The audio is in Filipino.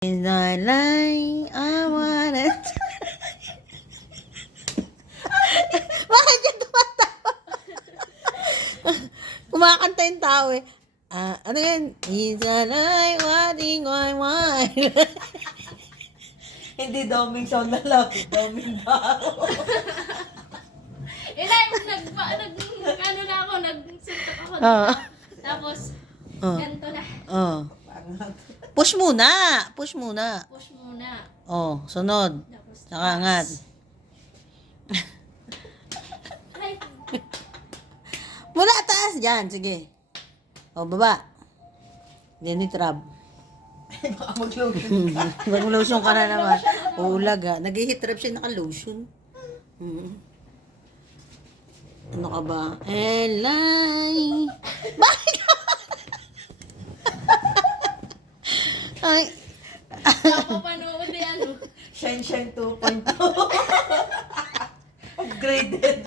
In the line, I wanna... Bakit yung tumatawa? Kumakanta yung tao eh. Ano yan? Is the line, wating on wine. Hindi doming sound na lang. Doming tao. Ano na ako, nagsuntok ako. Oo. Tapos, Oh. ganito na. Oh. Pangat. Push muna. Push muna. Push muna. Oh, sunod. Tapos, Nakangat. ay, Mula taas dyan. Sige. O, baba. Ganit rab. Baka mag-lotion. Mag-lotion ka na naman. Ulag ha. Nag-hit rab siya naka-lotion. Ano ka ba? Elay. Bakit ka? Ay. napapanood eh, ano. Shine 2.2. Upgraded.